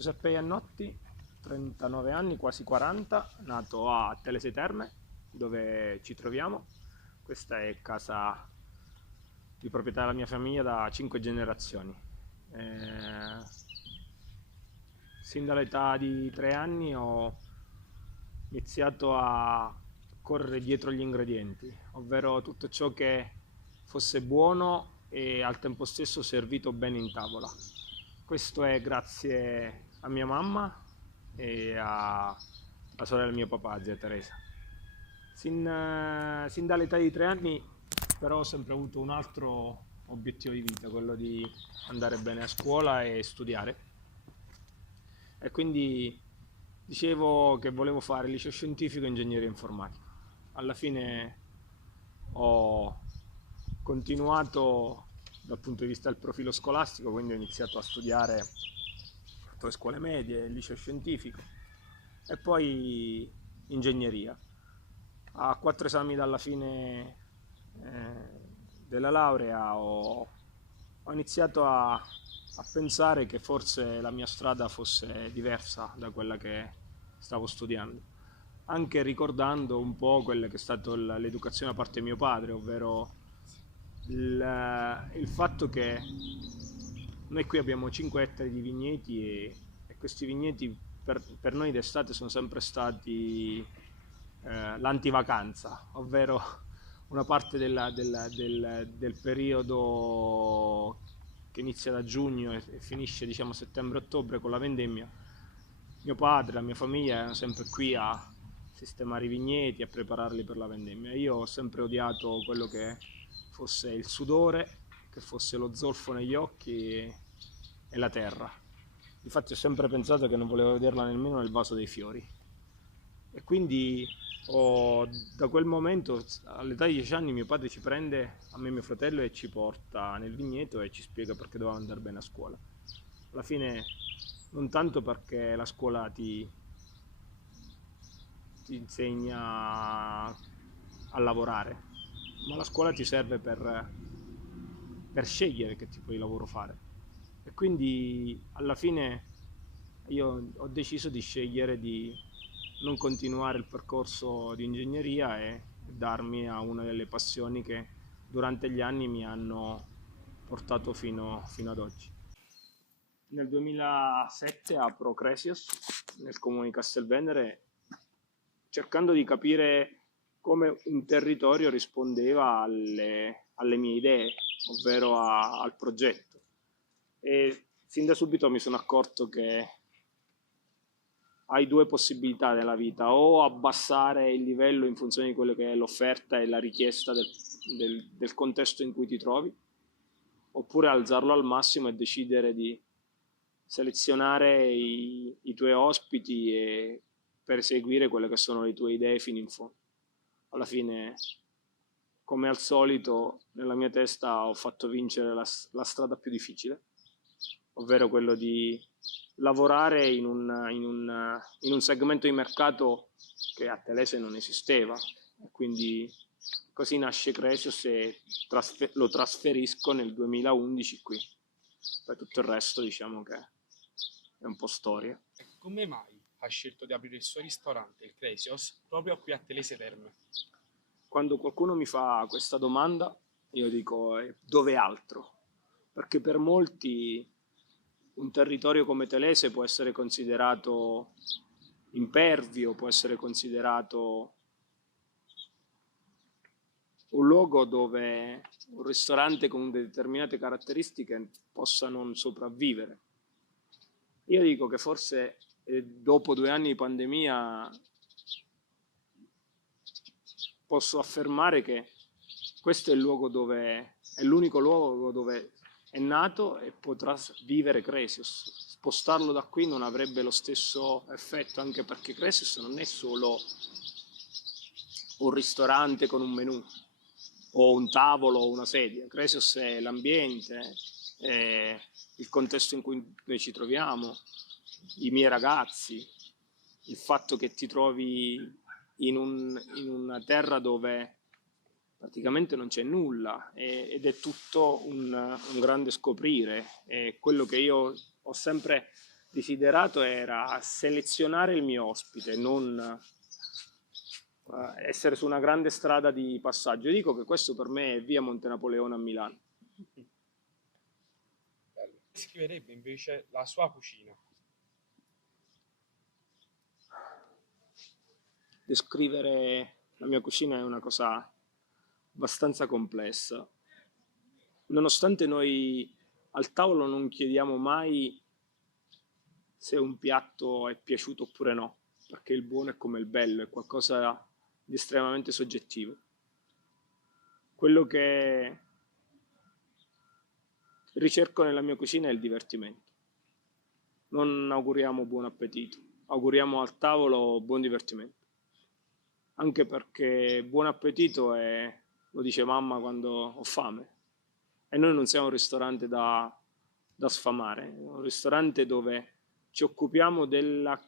Giuseppe Iannotti, 39 anni, quasi 40, nato a Telese Terme, dove ci troviamo. Questa è casa di proprietà della mia famiglia da 5 generazioni. Eh, Sin dall'età di 3 anni ho iniziato a correre dietro gli ingredienti, ovvero tutto ciò che fosse buono e al tempo stesso servito bene in tavola. Questo è grazie a mia mamma e alla sorella del mio papà, zia Teresa. Sin dall'età di 3 anni però ho sempre avuto un altro obiettivo di vita, quello di andare bene a scuola e studiare. E quindi dicevo che volevo fare liceo scientifico e ingegneria informatica. Alla fine ho continuato dal punto di vista del profilo scolastico, quindi ho iniziato a studiare, ho fatto le scuole medie, il liceo scientifico e poi ingegneria. A 4 esami dalla fine della laurea ho iniziato a pensare che forse la mia strada fosse diversa da quella che stavo studiando, anche ricordando un po' quella che è stata l'educazione da parte di mio padre, ovvero il fatto che noi qui abbiamo 5 ettari di vigneti e questi vigneti per noi d'estate sono sempre stati l'antivacanza, ovvero una parte del periodo che inizia da giugno e finisce diciamo settembre-ottobre con la vendemmia. Mio padre, la mia famiglia erano sempre qui a sistemare i vigneti, a prepararli per la vendemmia. Io ho sempre odiato quello che fosse il sudore, che fosse lo zolfo negli occhi e la terra. Infatti ho sempre pensato che non volevo vederla nemmeno nel vaso dei fiori. E quindi da quel momento, all'età di 10 anni, mio padre ci prende, a me e mio fratello, e ci porta nel vigneto e ci spiega perché dovevamo andare bene a scuola. Alla fine, non tanto perché la scuola ti insegna a lavorare, ma la scuola ti serve per scegliere che tipo di lavoro fare. E quindi alla fine io ho deciso di scegliere di non continuare il percorso di ingegneria e darmi a una delle passioni che durante gli anni mi hanno portato fino ad oggi. Nel 2007 apro Cresios nel comune di Castelvenere, cercando di capire come un territorio rispondeva alle mie idee, ovvero al progetto. E sin da subito mi sono accorto che hai due possibilità nella vita: o abbassare il livello in funzione di quello che è l'offerta e la richiesta del contesto in cui ti trovi, oppure alzarlo al massimo e decidere di selezionare i tuoi ospiti e perseguire quelle che sono le tue idee fino in fondo. Alla fine, come al solito, nella mia testa ho fatto vincere la strada più difficile, ovvero quello di lavorare in un segmento di mercato che a Telese non esisteva. E quindi così nasce Cresios e lo trasferisco nel 2011 qui. Poi tutto il resto diciamo che è un po' storia. E come mai ha scelto di aprire il suo ristorante, il Cresios, proprio qui a Telese Terme? Quando qualcuno mi fa questa domanda, io dico dove altro? Perché per molti un territorio come Telese può essere considerato impervio, può essere considerato un luogo dove un ristorante con determinate caratteristiche possa non sopravvivere. Io dico che forse dopo 2 anni di pandemia posso affermare che questo è il luogo dove è l'unico luogo dove è nato e potrà vivere Cresius. Spostarlo da qui non avrebbe lo stesso effetto, anche perché Cresius non è solo un ristorante con un menù o un tavolo o una sedia. Cresius è l'ambiente, è il contesto in cui noi ci troviamo, i miei ragazzi, il fatto che ti trovi in una terra dove praticamente non c'è nulla ed è tutto un grande scoprire. È quello che io ho sempre desiderato era selezionare il mio ospite, non essere su una grande strada di passaggio. Io dico che questo per me è via Monte Napoleone a Milano. Bello. Descriverebbe invece la sua cucina. Descrivere la mia cucina è una cosa abbastanza complessa. Nonostante noi al tavolo non chiediamo mai se un piatto è piaciuto oppure no, perché il buono è come il bello, è qualcosa di estremamente soggettivo. Quello che ricerco nella mia cucina è il divertimento. Non auguriamo buon appetito, auguriamo al tavolo buon divertimento. Anche perché buon appetito è, lo dice mamma quando ho fame. E noi non siamo un ristorante da sfamare, è un ristorante dove ci occupiamo del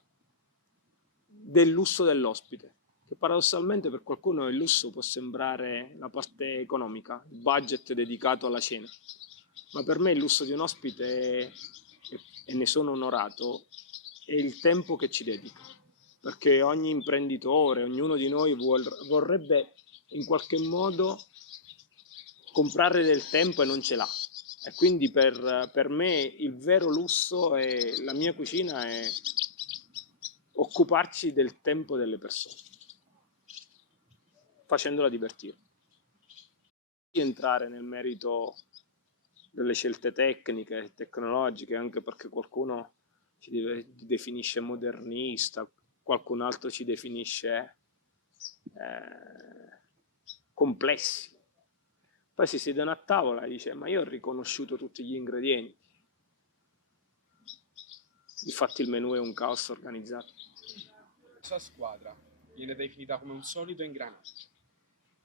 lusso dell'ospite, che paradossalmente per qualcuno il lusso può sembrare la parte economica, il budget dedicato alla cena, ma per me il lusso di un ospite e ne sono onorato, è il tempo che ci dedica, perché ogni imprenditore, ognuno di noi vorrebbe in qualche modo comprare del tempo e non ce l'ha. E quindi per me il vero lusso è la mia cucina è occuparci del tempo delle persone, facendola divertire. Entrare nel merito delle scelte tecniche, tecnologiche, anche perché qualcuno ci definisce modernista, qualcun altro ci definisce complessi. Poi si siedono a tavola e dice: ma io ho riconosciuto tutti gli ingredienti. Infatti il menù è un caos organizzato. La sua squadra viene definita come un solido ingranaggio.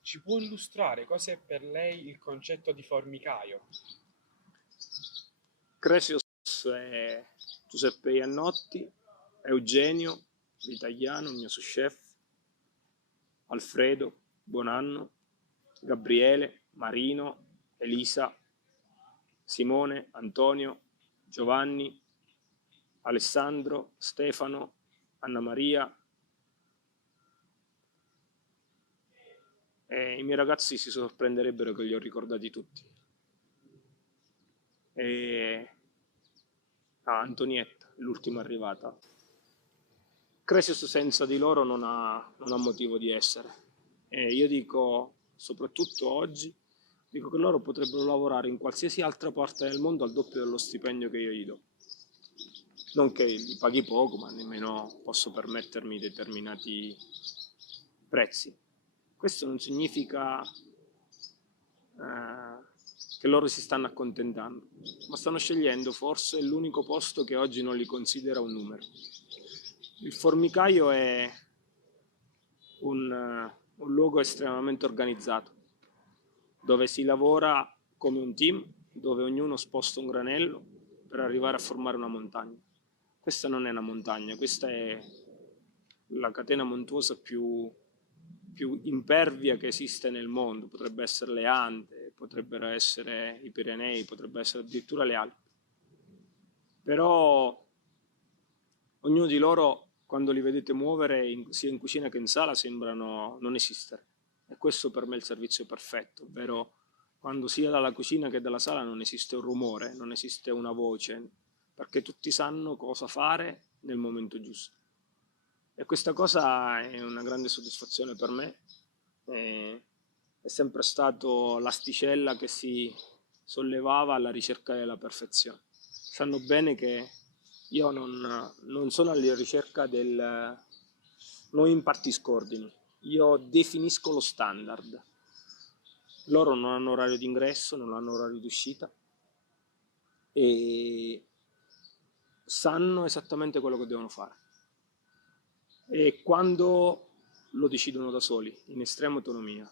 Ci può illustrare cosa è per lei il concetto di formicaio? Cresios è Giuseppe Iannotti, Eugenio, l'italiano, il mio sous chef, Alfredo, Buonanno, Gabriele, Marino, Elisa, Simone, Antonio, Giovanni, Alessandro, Stefano, Anna Maria. E i miei ragazzi si sorprenderebbero che li ho ricordati tutti. E Antonietta, l'ultima arrivata. Cresius senza di loro non ha motivo di essere. E io dico, soprattutto oggi, dico che loro potrebbero lavorare in qualsiasi altra parte del mondo al doppio dello stipendio che io gli do. Non che li paghi poco, ma nemmeno posso permettermi determinati prezzi. Questo non significa che loro si stanno accontentando, ma stanno scegliendo forse l'unico posto che oggi non li considera un numero. Il formicaio è un luogo estremamente organizzato, dove si lavora come un team, dove ognuno sposta un granello per arrivare a formare una montagna. Questa non è una montagna, questa è la catena montuosa più impervia che esiste nel mondo. Potrebbe essere le Ande, potrebbero essere i Pirenei, potrebbe essere addirittura le Alpi. Però ognuno di loro, quando li vedete muovere sia in cucina che in sala, sembrano non esistere. E questo per me è il servizio perfetto, ovvero quando sia dalla cucina che dalla sala non esiste un rumore, non esiste una voce, perché tutti sanno cosa fare nel momento giusto. E questa cosa è una grande soddisfazione per me. È sempre stato l'asticella che si sollevava alla ricerca della perfezione. Sanno bene che io non sono alla ricerca del... non impartisco ordini, io definisco lo standard. Loro non hanno orario di ingresso, non hanno orario di uscita e sanno esattamente quello che devono fare. E quando lo decidono da soli, in estrema autonomia.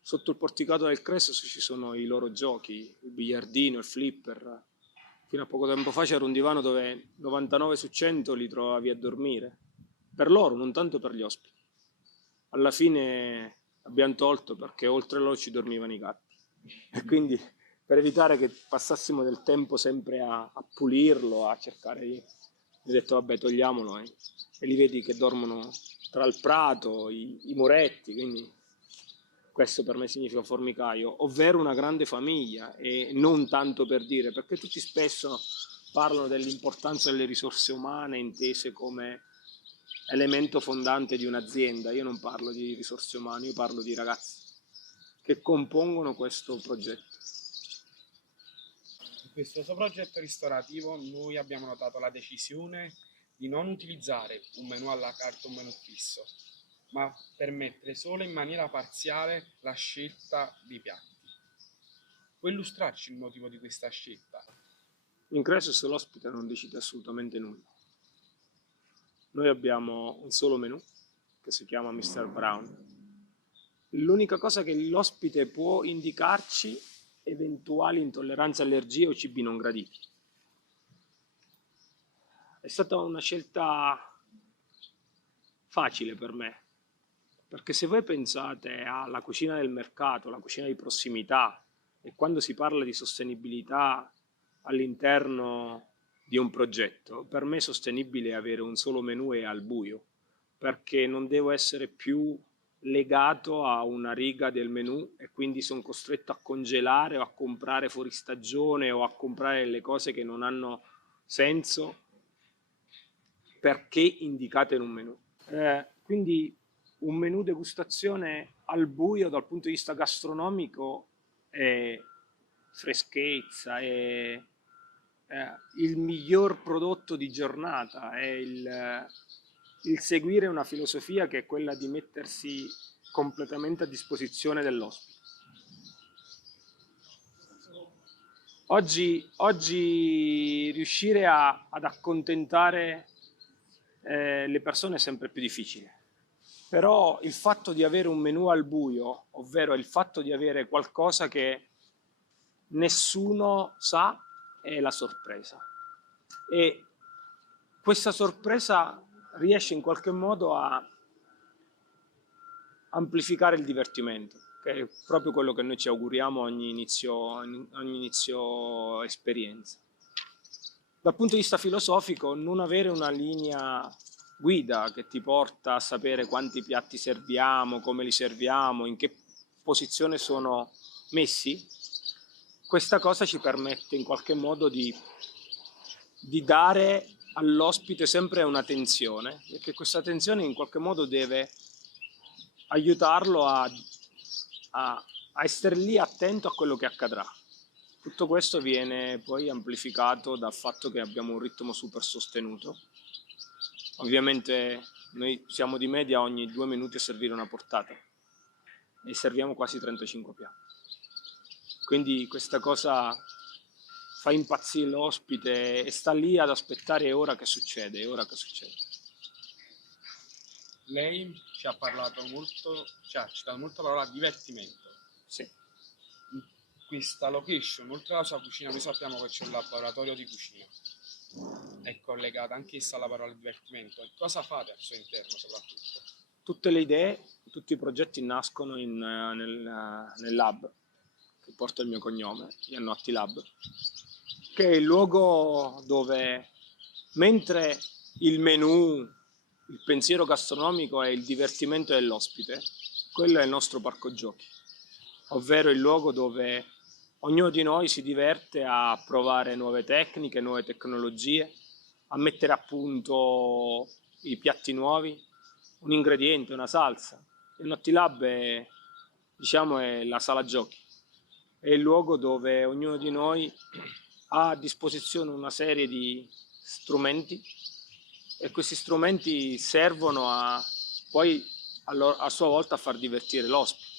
Sotto il porticato del Cressos ci sono i loro giochi, il biliardino, il flipper. Fino a poco tempo fa c'era un divano dove 99 su 100 li trovavi a dormire. Per loro, non tanto per gli ospiti. Alla fine abbiamo tolto perché oltre loro ci dormivano i gatti. E quindi per evitare che passassimo del tempo sempre a pulirlo, a cercare di ho detto vabbè togliamolo e li vedi che dormono tra il prato, i muretti, quindi questo per me significa formicaio, ovvero una grande famiglia e non tanto per dire, perché tutti spesso parlano dell'importanza delle risorse umane intese come elemento fondante di un'azienda. Io non parlo di risorse umane, io parlo di ragazzi che compongono questo progetto. In questo suo progetto ristorativo noi abbiamo notato la decisione di non utilizzare un menù alla carta, un menù fisso, ma permettere solo in maniera parziale la scelta dei piatti. Puoi illustrarci il motivo di questa scelta? In Crescent l'ospite non decide assolutamente nulla. Noi abbiamo un solo menù che si chiama Mr. Brown. L'unica cosa che l'ospite può indicarci eventuali intolleranze, allergie o cibi non graditi. È stata una scelta facile per me, perché se voi pensate alla cucina del mercato, alla cucina di prossimità, e quando si parla di sostenibilità all'interno di un progetto, per me è sostenibile avere un solo menù e al buio, perché non devo essere più legato a una riga del menù e quindi sono costretto a congelare o a comprare fuori stagione o a comprare le cose che non hanno senso perché indicate in un menù. Quindi un menù degustazione al buio dal punto di vista gastronomico è freschezza, è il miglior prodotto di giornata, è il seguire una filosofia che è quella di mettersi completamente a disposizione dell'ospite. Oggi riuscire ad accontentare le persone è sempre più difficile, però il fatto di avere un menù al buio, ovvero il fatto di avere qualcosa che nessuno sa, è la sorpresa. E questa sorpresa riesce in qualche modo a amplificare il divertimento, che è proprio quello che noi ci auguriamo ogni inizio esperienza. Dal punto di vista filosofico, non avere una linea guida che ti porta a sapere quanti piatti serviamo, come li serviamo, in che posizione sono messi, questa cosa ci permette in qualche modo di dare all'ospite sempre una tensione, e che questa tensione in qualche modo deve aiutarlo a essere lì attento a quello che accadrà. Tutto questo viene poi amplificato dal fatto che abbiamo un ritmo super sostenuto. Ovviamente noi siamo di media ogni 2 minuti a servire una portata e serviamo quasi 35 piatti. Quindi questa cosa fa impazzire l'ospite e sta lì ad aspettare è ora che succede, è ora che succede. Lei ci ha parlato molto, ci ha citato molto la parola divertimento. Sì. In questa location, oltre alla sua cucina, noi sappiamo che c'è un laboratorio di cucina. È collegata anch'essa alla parola divertimento. E cosa fate al suo interno soprattutto? Tutte le idee, tutti i progetti nascono nel lab, che porta il mio cognome, Iannotti Lab, che è il luogo dove, mentre il menù, il pensiero gastronomico è il divertimento dell'ospite, quello è il nostro parco giochi, ovvero il luogo dove ognuno di noi si diverte a provare nuove tecniche, nuove tecnologie, a mettere a punto i piatti nuovi, un ingrediente, una salsa. Il Nottilab è, diciamo, è la sala giochi, è il luogo dove ognuno di noi ha a disposizione una serie di strumenti e questi strumenti servono poi a sua volta a far divertire l'ospite.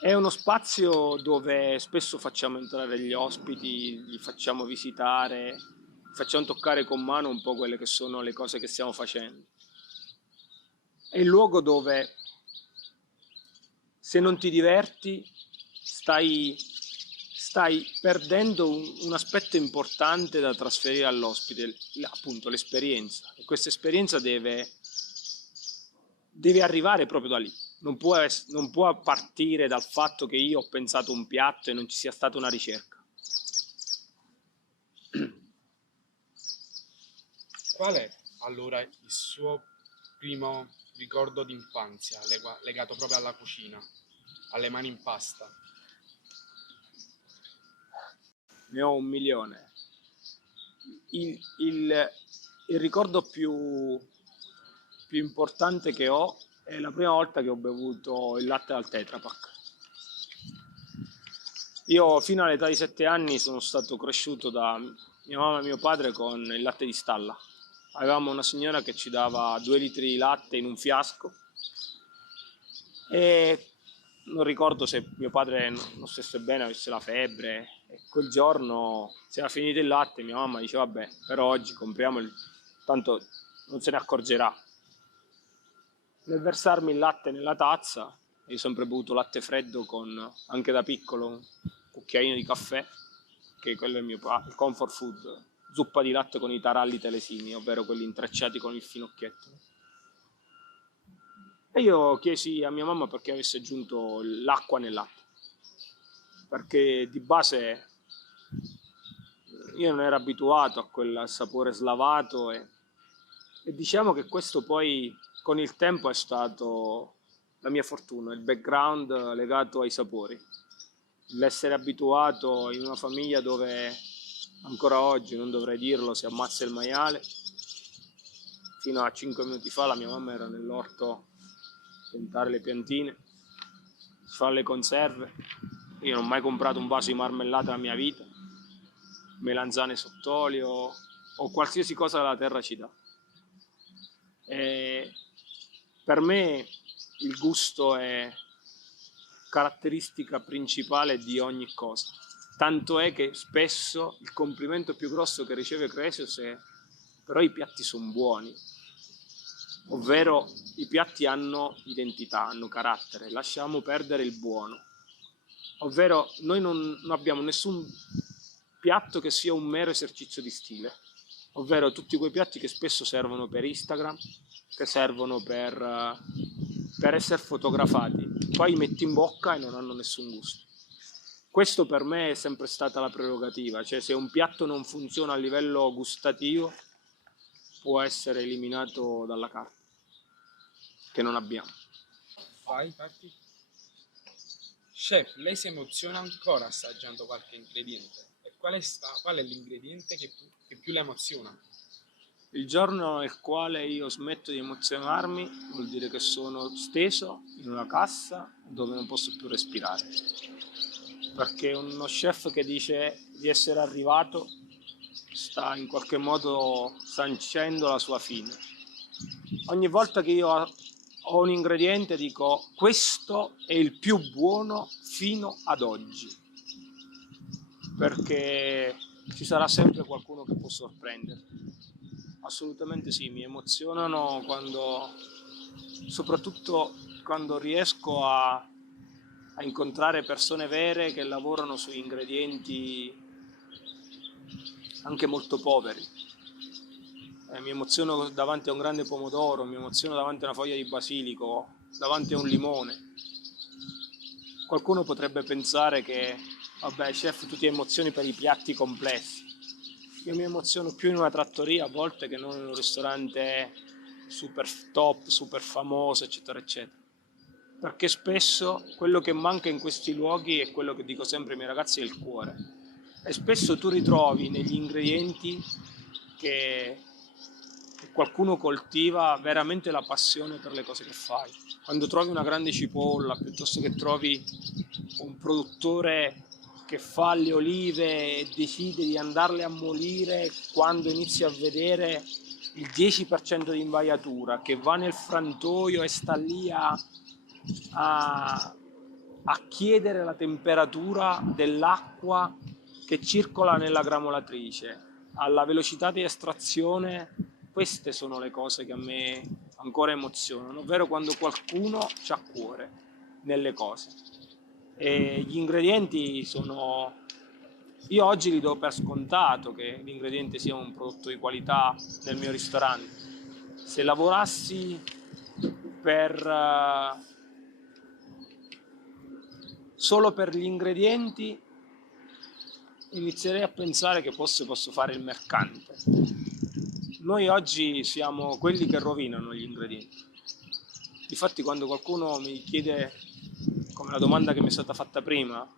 È uno spazio dove spesso facciamo entrare gli ospiti, li facciamo visitare, facciamo toccare con mano un po' quelle che sono le cose che stiamo facendo. È il luogo dove, se non ti diverti, stai perdendo un aspetto importante da trasferire all'ospite, appunto l'esperienza. E questa esperienza deve arrivare proprio da lì. Non può partire dal fatto che io ho pensato un piatto e non ci sia stata una ricerca. Qual è allora il suo primo ricordo d'infanzia legato proprio alla cucina, alle mani in pasta? Ne ho un milione. Il ricordo più importante che ho è la prima volta che ho bevuto il latte al Tetra Pak. Io fino all'età di 7 anni sono stato cresciuto da mia mamma e mio padre con il latte di stalla. Avevamo una signora che ci dava 2 litri di latte in un fiasco e non ricordo se mio padre non stesse bene, avesse la febbre e quel giorno si era finito il latte, mia mamma diceva vabbè, però oggi compriamo tanto non se ne accorgerà. Nel versarmi il latte nella tazza, io ho sempre bevuto latte freddo con, anche da piccolo, un cucchiaino di caffè, che quello è il comfort food, zuppa di latte con i taralli telesini, ovvero quelli intrecciati con il finocchietto. E io chiesi a mia mamma perché avesse aggiunto l'acqua nel latte, perché di base io non ero abituato a quel sapore slavato e diciamo che questo poi con il tempo è stato la mia fortuna, il background legato ai sapori, l'essere abituato in una famiglia dove ancora oggi, non dovrei dirlo, si ammazza il maiale. Fino a 5 minuti fa la mia mamma era nell'orto a piantare le piantine, fare le conserve. Io non ho mai comprato un vaso di marmellata nella mia vita, melanzane sott'olio o qualsiasi cosa la terra ci dà. E per me il gusto è caratteristica principale di ogni cosa. Tanto è che spesso il complimento più grosso che riceve Cresius è però i piatti sono buoni, ovvero i piatti hanno identità, hanno carattere, lasciamo perdere il buono. Ovvero noi non abbiamo nessun piatto che sia un mero esercizio di stile, ovvero tutti quei piatti che spesso servono per Instagram, che servono per essere fotografati, poi li metti in bocca e non hanno nessun gusto. Questo per me è sempre stata la prerogativa, cioè se un piatto non funziona a livello gustativo può essere eliminato dalla carta, che non abbiamo. Vai, parti. Chef, lei si emoziona ancora assaggiando qualche ingrediente? E qual è l'ingrediente che più la emoziona? Il giorno nel quale io smetto di emozionarmi vuol dire che sono steso in una cassa dove non posso più respirare. Perché uno chef che dice di essere arrivato sta in qualche modo sancendo la sua fine. Ogni volta che io ho un ingrediente dico questo è il più buono fino ad oggi, perché ci sarà sempre qualcuno che può sorprendere. Assolutamente sì, mi emozionano soprattutto quando riesco a incontrare persone vere che lavorano su ingredienti anche molto poveri. Mi emoziono davanti a un grande pomodoro, mi emoziono davanti a una foglia di basilico, davanti a un limone. Qualcuno potrebbe pensare che, vabbè, chef, tu ti emozioni per i piatti complessi. Io mi emoziono più in una trattoria a volte che non in un ristorante super top, super famoso, eccetera, eccetera. Perché spesso quello che manca in questi luoghi è quello che dico sempre ai miei ragazzi, è il cuore. E spesso tu ritrovi negli ingredienti che qualcuno coltiva veramente la passione per le cose che fai. Quando trovi una grande cipolla, piuttosto che trovi un produttore che fa le olive e decide di andarle a molire quando inizi a vedere il 10% di invaiatura, che va nel frantoio e sta lì a chiedere la temperatura dell'acqua che circola nella gramolatrice, alla velocità di estrazione. Queste sono le cose che a me ancora emozionano, ovvero quando qualcuno c'ha cuore nelle cose. E gli ingredienti sono... Io oggi li do per scontato che l'ingrediente sia un prodotto di qualità nel mio ristorante. Se lavorassi per, solo per gli ingredienti, inizierei a pensare che forse posso fare il mercante. noi oggi siamo quelli che rovinano gli ingredienti. Difatti quando qualcuno mi chiede, come la domanda che mi è stata fatta prima,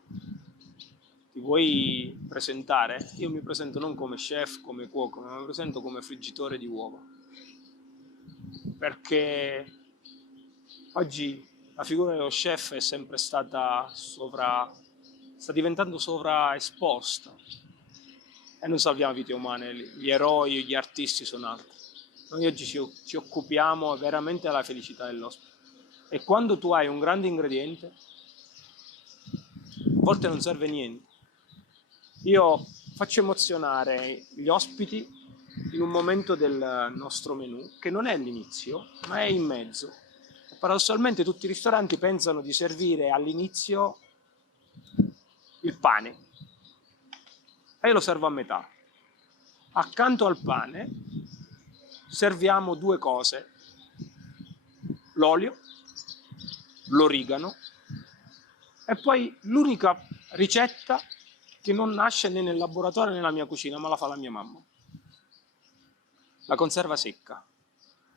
ti vuoi presentare? Io mi presento non come chef, come cuoco, ma mi presento come friggitore di uova. Perché oggi la figura dello chef è sempre stata sta diventando sovraesposta e non salviamo vite umane, gli eroi, gli artisti sono altri. Noi oggi ci occupiamo veramente della felicità dell'ospite. E quando tu hai un grande ingrediente, a volte non serve niente. Io faccio emozionare gli ospiti in un momento del nostro menù, che non è all'inizio, ma è in mezzo. Paradossalmente tutti i ristoranti pensano di servire all'inizio il pane e io lo servo a metà. Accanto al pane serviamo due cose: l'olio, l'origano e poi l'unica ricetta che non nasce né nel laboratorio né nella mia cucina, ma la fa la mia mamma: la conserva secca.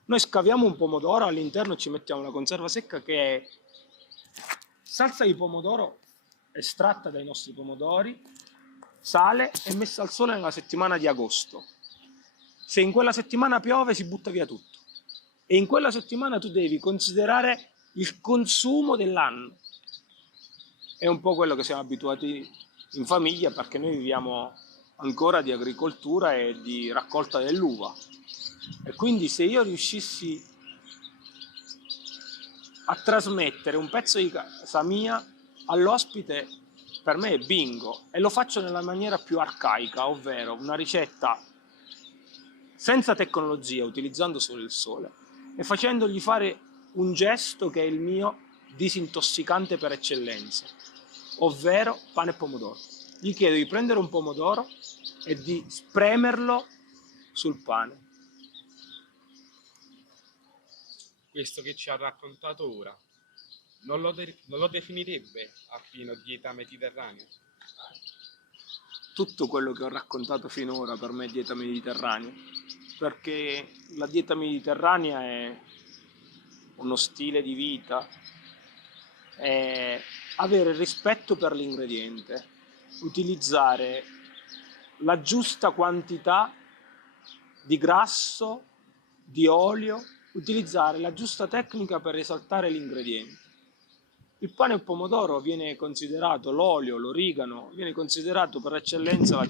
Noi scaviamo un pomodoro, all'interno ci mettiamo una conserva secca che è salsa di pomodoro estratta dai nostri pomodori, sale e messa al sole nella settimana di agosto. Se in quella settimana piove si butta via tutto e in quella settimana tu devi considerare il consumo dell'anno. È un po' quello che siamo abituati in famiglia, perché noi viviamo ancora di agricoltura e di raccolta dell'uva. E quindi se io riuscissi a trasmettere un pezzo di casa mia all'ospite, per me è bingo, e lo faccio nella maniera più arcaica, ovvero una ricetta senza tecnologia, utilizzando solo il sole e facendogli fare un gesto che è il mio disintossicante per eccellenza, ovvero pane e pomodoro. Gli chiedo di prendere un pomodoro e di spremerlo sul pane. Questo che ci ha raccontato ora non lo definirebbe appieno dieta mediterranea? Tutto quello che ho raccontato finora per me è dieta mediterranea, perché la dieta mediterranea è uno stile di vita, è avere rispetto per l'ingrediente, utilizzare la giusta quantità di grasso, di olio, utilizzare la giusta tecnica per esaltare l'ingrediente. Il pane e il pomodoro viene considerato, l'olio, l'origano, viene considerato per eccellenza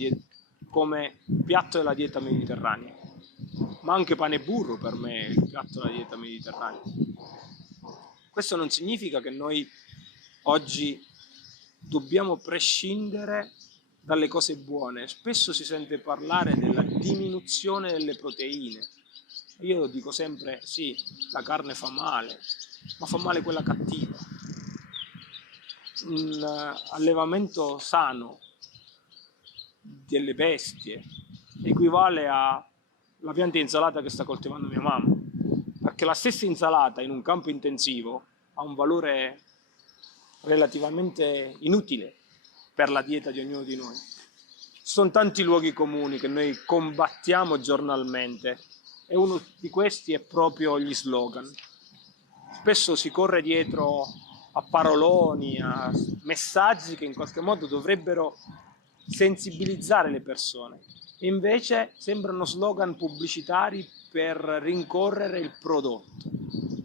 come piatto della dieta mediterranea. Ma anche pane e burro per me è il piatto della dieta mediterranea. Questo non significa che noi oggi dobbiamo prescindere dalle cose buone. Spesso si sente parlare della diminuzione delle proteine. Io dico sempre, sì, la carne fa male, ma fa male quella cattiva. Un allevamento sano delle bestie equivale alla pianta di insalata che sta coltivando mia mamma, perché la stessa insalata in un campo intensivo ha un valore relativamente inutile per la dieta di ognuno di noi. Ci sono tanti luoghi comuni che noi combattiamo giornalmente e uno di questi è proprio gli slogan. Spesso si corre dietro a paroloni, a messaggi che in qualche modo dovrebbero sensibilizzare le persone. E invece sembrano slogan pubblicitari per rincorrere il prodotto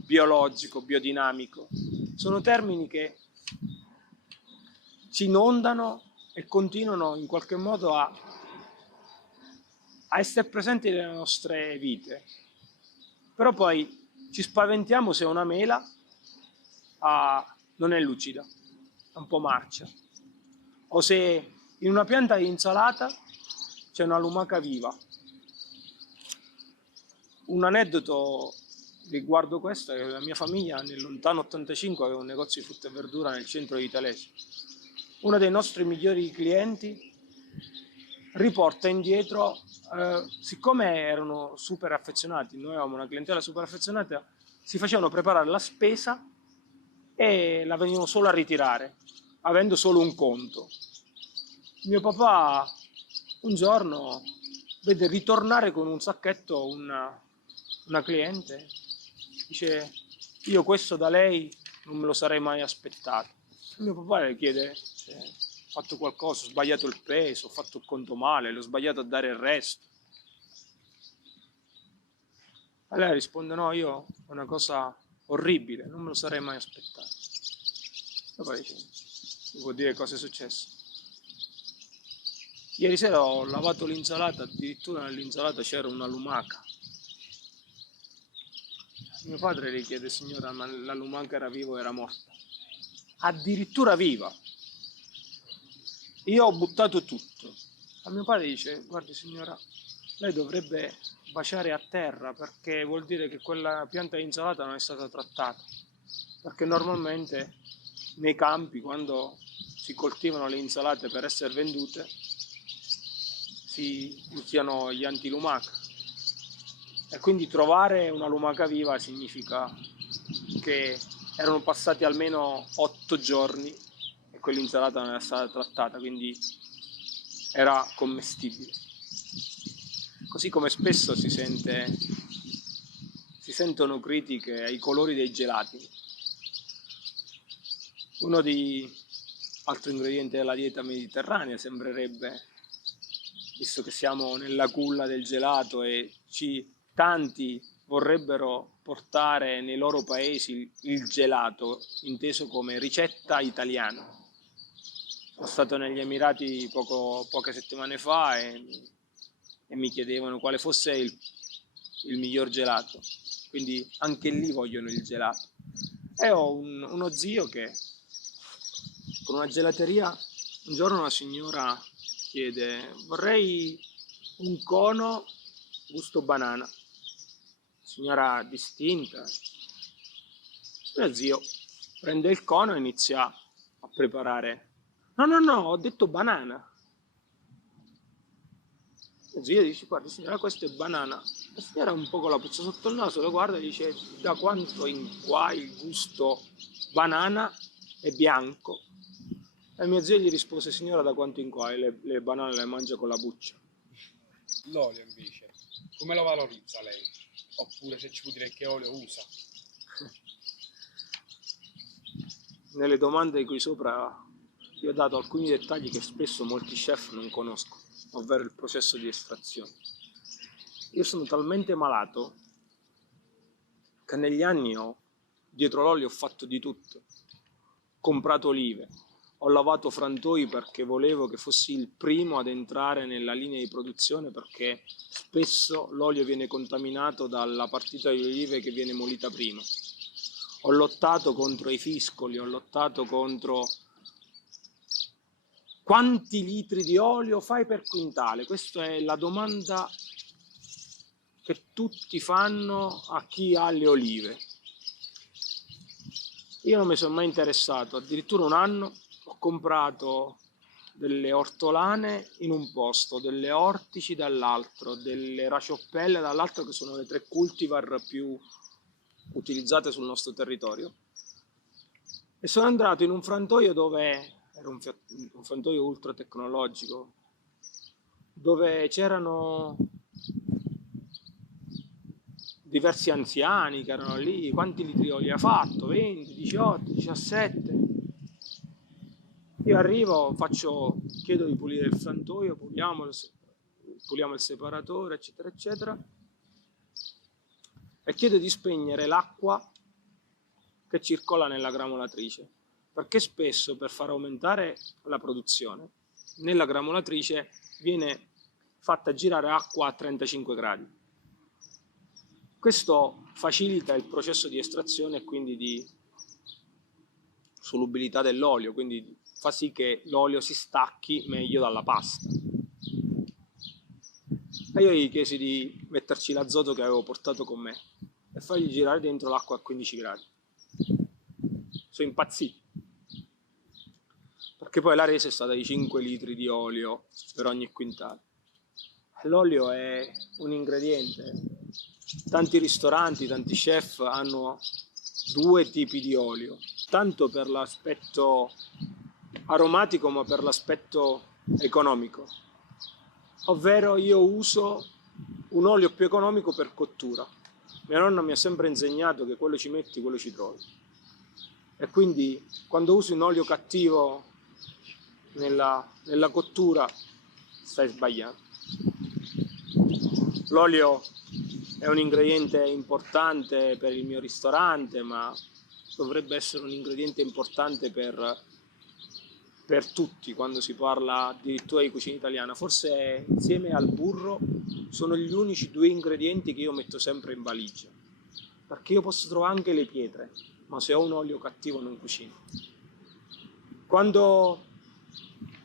biologico, biodinamico. Sono termini che ci inondano e continuano in qualche modo a essere presenti nelle nostre vite. Però poi ci spaventiamo se una mela non è lucida, è un po' marcia, o se in una pianta di insalata c'è una lumaca viva. Un aneddoto riguardo questo è che la mia famiglia nel lontano 85 aveva un negozio di frutta e verdura nel centro di Telese. Uno dei nostri migliori clienti riporta indietro, siccome erano super affezionati, noi avevamo una clientela super affezionata, si facevano preparare la spesa e la venivano solo a ritirare, avendo solo un conto. Mio papà un giorno vede ritornare con un sacchetto una cliente, dice: io questo da lei non me lo sarei mai aspettato. Il mio papà le chiede se ho fatto qualcosa, ho sbagliato il peso, ho fatto il conto male, l'ho sbagliato a dare il resto. E lei risponde: no, io è una cosa orribile, non me lo sarei mai aspettato. Papà dice: mi può dire cosa è successo? Ieri sera ho lavato l'insalata, addirittura nell'insalata c'era una lumaca. Mio padre le chiede: signora, ma la lumaca era viva o era morta? Addirittura viva. Io ho buttato tutto. A mio padre dice: guardi signora, lei dovrebbe baciare a terra, perché vuol dire che quella pianta di insalata non è stata trattata. Perché normalmente nei campi, quando si coltivano le insalate per essere vendute, si usano gli antilumaca. E quindi trovare una lumaca viva significa che erano passati almeno 8 giorni e quell'insalata non era stata trattata, quindi era commestibile. Così come spesso si sentono critiche ai colori dei gelati. Uno di altro ingrediente della dieta mediterranea sembrerebbe, visto che siamo nella culla del gelato e tanti vorrebbero portare nei loro paesi il gelato, inteso come ricetta italiana. Sono stato negli Emirati poche settimane fa e mi chiedevano quale fosse il miglior gelato, quindi anche lì vogliono il gelato. E ho uno zio che con una gelateria, un giorno una signora chiede: vorrei un cono gusto banana. Signora distinta. Mio zio prende il cono e inizia a preparare. No, ho detto banana. Mio zio dice: guarda signora, questo è banana. La signora un po' con la puzza sotto il naso lo guarda e dice: da quanto in qua il gusto banana è bianco? E mio zio gli rispose: signora, da quanto in qua le banane le mangia con la buccia. L'olio invece, come lo valorizza lei? Oppure se ci può dire che olio usa? Nelle domande qui sopra vi ho dato alcuni dettagli che spesso molti chef non conoscono, ovvero il processo di estrazione. Io sono talmente malato che negli anni dietro l'olio ho fatto di tutto. Ho comprato olive, ho lavato frantoi perché volevo che fossi il primo ad entrare nella linea di produzione, perché spesso l'olio viene contaminato dalla partita di olive che viene molita prima. Ho lottato contro i fiscoli, ho lottato contro quanti litri di olio fai per quintale. Questa è la domanda che tutti fanno a chi ha le olive. Io non mi sono mai interessato, addirittura un anno ho comprato delle ortolane in un posto, delle ortici dall'altro, delle racioppelle dall'altro, che sono le 3 cultivar più utilizzate sul nostro territorio, e sono andato in un frantoio dove era un frantoio ultra tecnologico, dove c'erano diversi anziani che erano lì. Quanti litri olio ha fatto? 20, 18, 17. Io arrivo, chiedo di pulire il frantoio, puliamo il separatore, eccetera eccetera, e chiedo di spegnere l'acqua che circola nella gramolatrice, perché spesso per far aumentare la produzione nella gramolatrice viene fatta girare acqua a 35 gradi. Questo facilita il processo di estrazione e quindi di solubilità dell'olio, quindi fa sì che l'olio si stacchi meglio dalla pasta. E io gli chiesi di metterci l'azoto che avevo portato con me e fargli girare dentro l'acqua a 15 gradi. Sono impazzito, perché poi la resa è stata di 5 litri di olio per ogni quintale. L'olio è un ingrediente. Tanti ristoranti, tanti chef hanno 2 tipi di olio, tanto per l'aspetto aromatico ma per l'aspetto economico. ovvero io uso un olio più economico per cottura. Mia nonna mi ha sempre insegnato che quello ci metti, quello ci trovi. E quindi quando usi un olio cattivo nella cottura stai sbagliando. L'olio è un ingrediente importante per il mio ristorante, ma dovrebbe essere un ingrediente importante per tutti quando si parla addirittura di cucina italiana. Forse insieme al burro sono gli unici due ingredienti che io metto sempre in valigia, perché io posso trovare anche le pietre, ma se ho un olio cattivo non cucino. Quando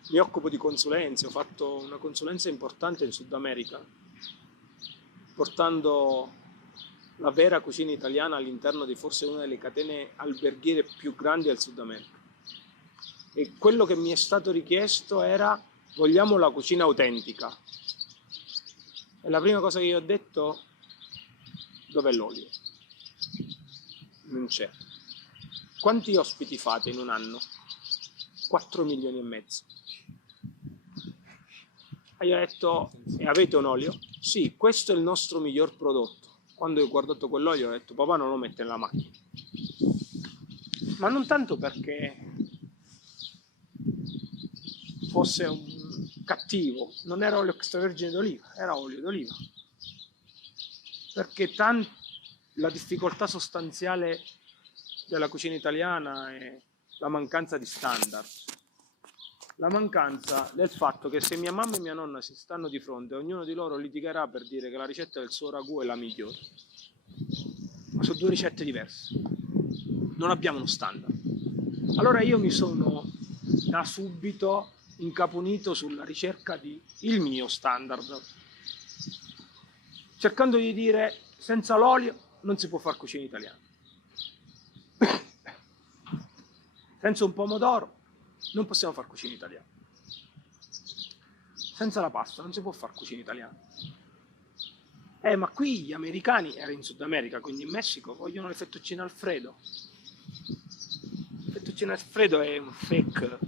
mi occupo di consulenze, ho fatto una consulenza importante in Sud America, portando la vera cucina italiana all'interno di forse una delle catene alberghiere più grandi del Sud America. E quello che mi è stato richiesto era: vogliamo la cucina autentica. E la prima cosa che io ho detto: dov'è l'olio? Non c'è. Quanti ospiti fate in un anno? 4 milioni e mezzo. E io ho detto: e avete un olio? Sì, questo è il nostro miglior prodotto. Quando ho guardato quell'olio ho detto: papà non lo mette nella macchina. Ma non tanto perché fosse un cattivo, non era olio extravergine d'oliva, era olio d'oliva. Perché la difficoltà sostanziale della cucina italiana è la mancanza di standard. La mancanza del fatto che se mia mamma e mia nonna si stanno di fronte, ognuno di loro litigherà per dire che la ricetta del suo ragù è la migliore. Ma sono due ricette diverse. Non abbiamo uno standard. Allora io mi sono da subito incaponito sulla ricerca di il mio standard, cercando di dire: senza l'olio non si può fare cucina italiana, senza un pomodoro non possiamo fare cucina italiana, senza la pasta non si può fare cucina italiana. Ma qui gli americani, era in Sud America, quindi in Messico, vogliono le fettuccine Alfredo. Le fettuccine Alfredo è un fake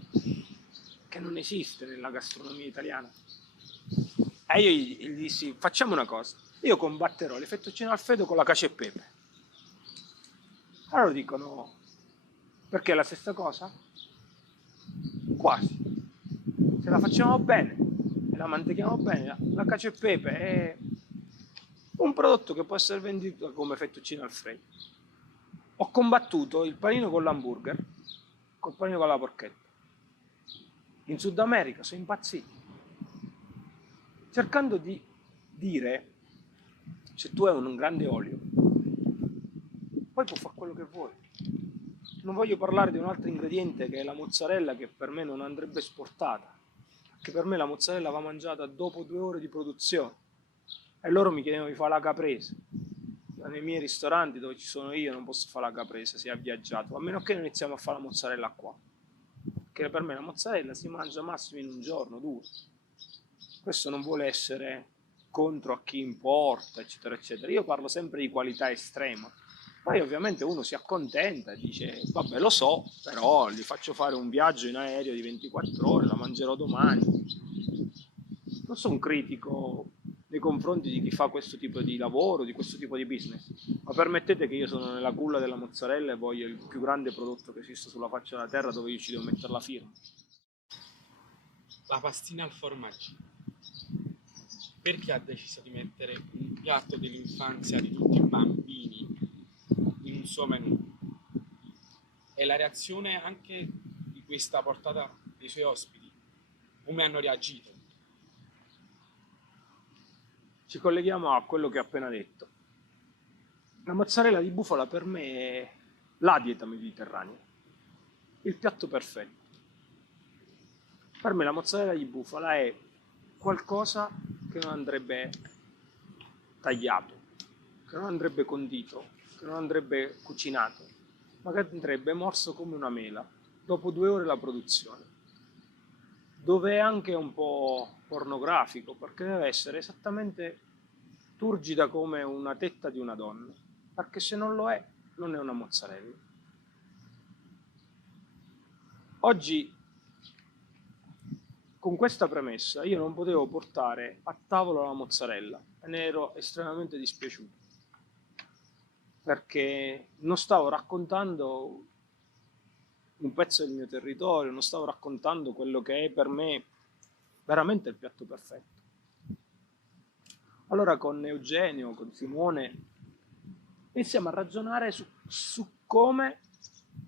che non esiste nella gastronomia italiana. E io gli dissi: facciamo una cosa, io combatterò le fettuccine Alfredo con la cacio e pepe. Allora dicono: perché è la stessa cosa? Quasi. Se la facciamo bene e la mantechiamo bene, la cacio e pepe è un prodotto che può essere venduto come fettuccine Alfredo. Ho combattuto il panino con l'hamburger col panino con la porchetta. In Sud America sono impazziti, cercando di dire: se tu hai un grande olio, poi puoi fare quello che vuoi. Non voglio parlare di un altro ingrediente che è la mozzarella, che per me non andrebbe esportata, perché per me la mozzarella va mangiata dopo 2 ore di produzione. E loro mi chiedevano di fare la caprese. Nei miei ristoranti dove ci sono io non posso fare la caprese se ha viaggiato, a meno che non iniziamo a fare la mozzarella qua, perché per me la mozzarella si mangia massimo in un giorno, 2. Questo non vuole essere contro a chi importa, eccetera eccetera. Io parlo sempre di qualità estrema. Poi ovviamente uno si accontenta e dice: vabbè, lo so, però gli faccio fare un viaggio in aereo di 24 ore, la mangerò domani. Non sono un critico nei confronti di chi fa questo tipo di lavoro, di questo tipo di business, ma permettete che io sono nella culla della mozzarella e voglio il più grande prodotto che esiste sulla faccia della terra, dove io ci devo mettere la firma. La pastina al formaggio. Perché ha deciso di mettere un piatto dell'infanzia di tutti i bambini in un suo menù? E la reazione anche di questa portata dei suoi ospiti? Come hanno reagito? Ci colleghiamo a quello che ho appena detto. La mozzarella di bufala per me è la dieta mediterranea, il piatto perfetto. Per me la mozzarella di bufala è qualcosa che non andrebbe tagliato, che non andrebbe condito, che non andrebbe cucinato, ma che andrebbe morso come una mela dopo 2 ore la produzione, dove è anche un po' pornografico, perché deve essere esattamente turgida come una tetta di una donna, perché se non lo è, non è una mozzarella. Oggi con questa premessa io non potevo portare a tavola la mozzarella e ne ero estremamente dispiaciuto, perché non stavo raccontando un pezzo del mio territorio, non stavo raccontando quello che è per me veramente il piatto perfetto. Allora con Eugenio, con Simone, iniziamo a ragionare su come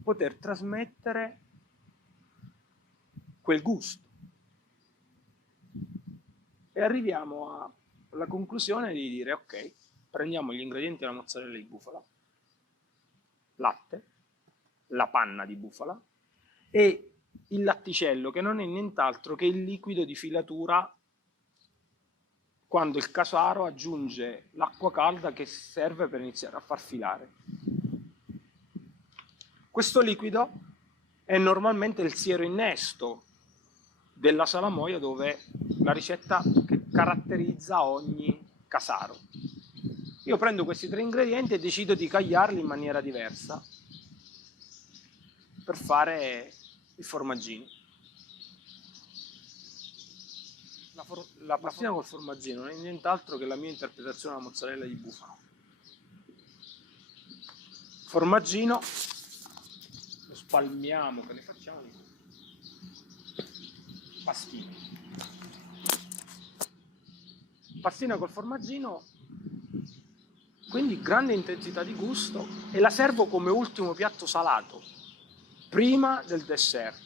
poter trasmettere quel gusto. E arriviamo alla conclusione di dire, ok, prendiamo gli ingredienti della mozzarella di bufala, latte, la panna di bufala e il latticello, che non è nient'altro che il liquido di filatura quando il casaro aggiunge l'acqua calda che serve per iniziare a far filare. Questo liquido è normalmente il siero innesto della salamoia, dove la ricetta che caratterizza ogni casaro. Io prendo questi 3 ingredienti e decido di cagliarli in maniera diversa per fare i formaggini. La pastina col formaggino non è nient'altro che la mia interpretazione della mozzarella di bufala. Formaggino lo spalmiamo, che ne facciamo di pastina. Pastina col formaggino, quindi grande intensità di gusto, e la servo come ultimo piatto salato, prima del dessert,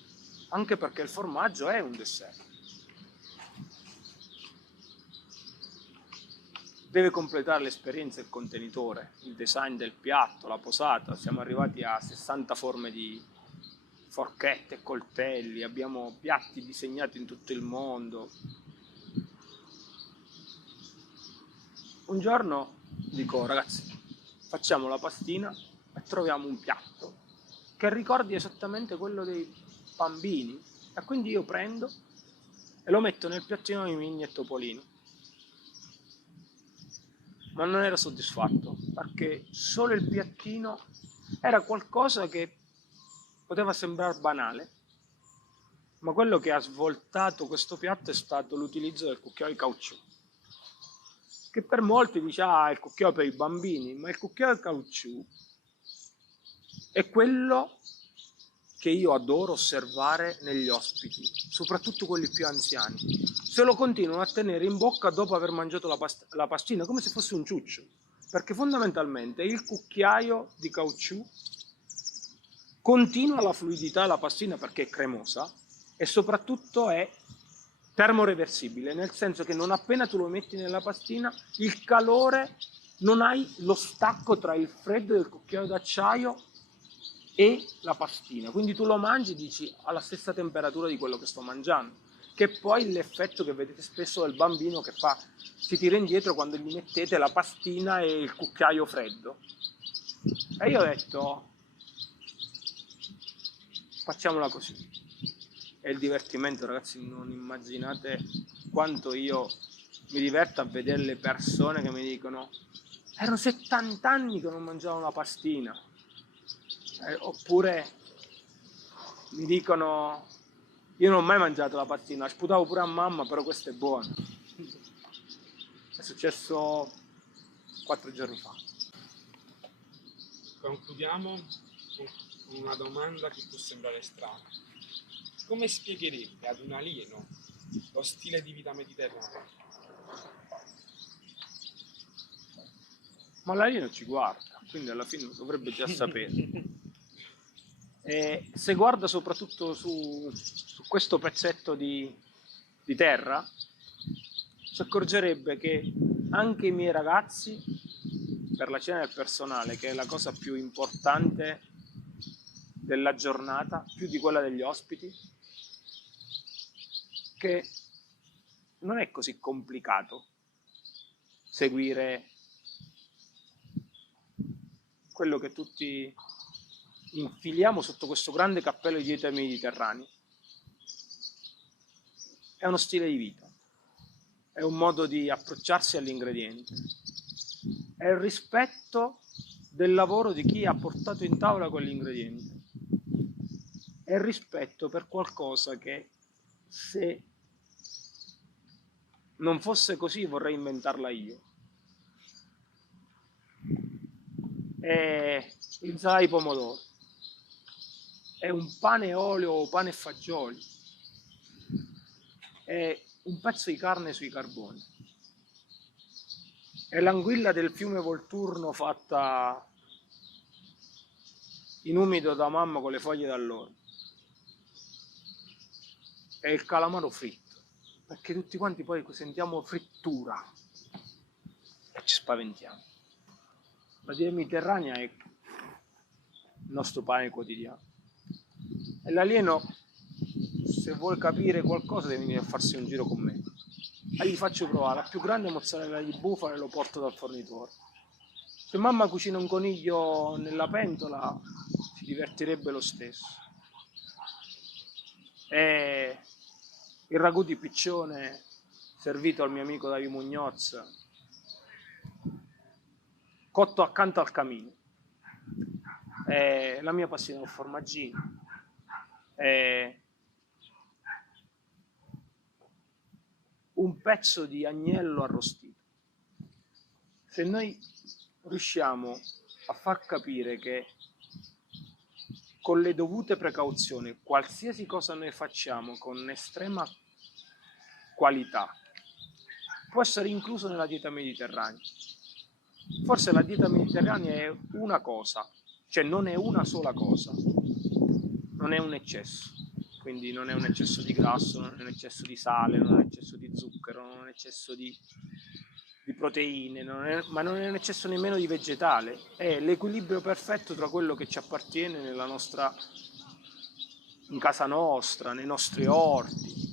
anche perché il formaggio è un dessert. Deve completare l'esperienza il contenitore, il design del piatto, la posata. Siamo arrivati a 60 forme di forchette e coltelli, abbiamo piatti disegnati in tutto il mondo. Un giorno dico, ragazzi, facciamo la pastina e troviamo un piatto che ricordi esattamente quello dei bambini, e quindi io prendo e lo metto nel piattino di Migni e Topolino. Ma non ero soddisfatto, perché solo il piattino era qualcosa che poteva sembrare banale, ma quello che ha svoltato questo piatto è stato l'utilizzo del cucchiaio di caucciù, che per molti dice il cucchiaio per i bambini, ma il cucchiaio di caucciù è quello che io adoro osservare negli ospiti, soprattutto quelli più anziani. Se lo continuano a tenere in bocca dopo aver mangiato la pastina, come se fosse un ciuccio, perché fondamentalmente il cucchiaio di caucciù continua la fluidità della pastina perché è cremosa e soprattutto è termoreversibile, nel senso che non appena tu lo metti nella pastina, il calore, non hai lo stacco tra il freddo del cucchiaio d'acciaio e la pastina, quindi tu lo mangi e dici alla stessa temperatura di quello che sto mangiando, che è poi l'effetto che vedete spesso del bambino che si tira indietro quando gli mettete la pastina e il cucchiaio freddo. E io ho detto, facciamola così. È il divertimento, ragazzi, non immaginate quanto io mi diverto a vedere le persone che mi dicono erano 70 anni che non mangiavo una pastina. Oppure mi dicono io non ho mai mangiato la pastina, la sputavo pure a mamma, però questa è buona. È successo 4 giorni fa. Concludiamo con una domanda che può sembrare strana. Come spiegherebbe ad un alieno lo stile di vita mediterraneo? Ma l'alieno ci guarda, quindi alla fine dovrebbe già sapere. E se guarda soprattutto su questo pezzetto di terra, si accorgerebbe che anche i miei ragazzi, per la cena del personale, che è la cosa più importante della giornata, più di quella degli ospiti, che non è così complicato seguire quello che tutti infiliamo sotto questo grande cappello di dieta mediterranea. È uno stile di vita, è un modo di approcciarsi all'ingrediente, è il rispetto del lavoro di chi ha portato in tavola quell'ingrediente, è il rispetto per qualcosa che, se non fosse così vorrei inventarla io. E insalata di pomodoro, e un pane e olio o pane e fagioli, e un pezzo di carne sui carboni, e l'anguilla del fiume Volturno fatta in umido da mamma con le foglie d'alloro, e il calamaro fritto, perché tutti quanti poi sentiamo frittura e ci spaventiamo. La dieta mediterranea è il nostro pane quotidiano, e l'alieno, se vuole capire qualcosa, deve venire a farsi un giro con me. E gli faccio provare la più grande mozzarella di bufala e lo porto dal fornitore. Se mamma cucina un coniglio nella pentola, si divertirebbe lo stesso. E il ragù di piccione servito al mio amico Davide Mugnoz, cotto accanto al camino. E la mia passione è il formaggino. E un pezzo di agnello arrostito. Se noi riusciamo a far capire che con le dovute precauzioni qualsiasi cosa noi facciamo con estrema qualità può essere incluso nella dieta mediterranea. Forse la dieta mediterranea è una cosa, cioè non è una sola cosa, non è un eccesso. Quindi non è un eccesso di grasso, non è un eccesso di sale, non è un eccesso di zucchero, non è un eccesso di proteine, ma non è un eccesso nemmeno di vegetale. È l'equilibrio perfetto tra quello che ci appartiene in casa nostra, nei nostri orti,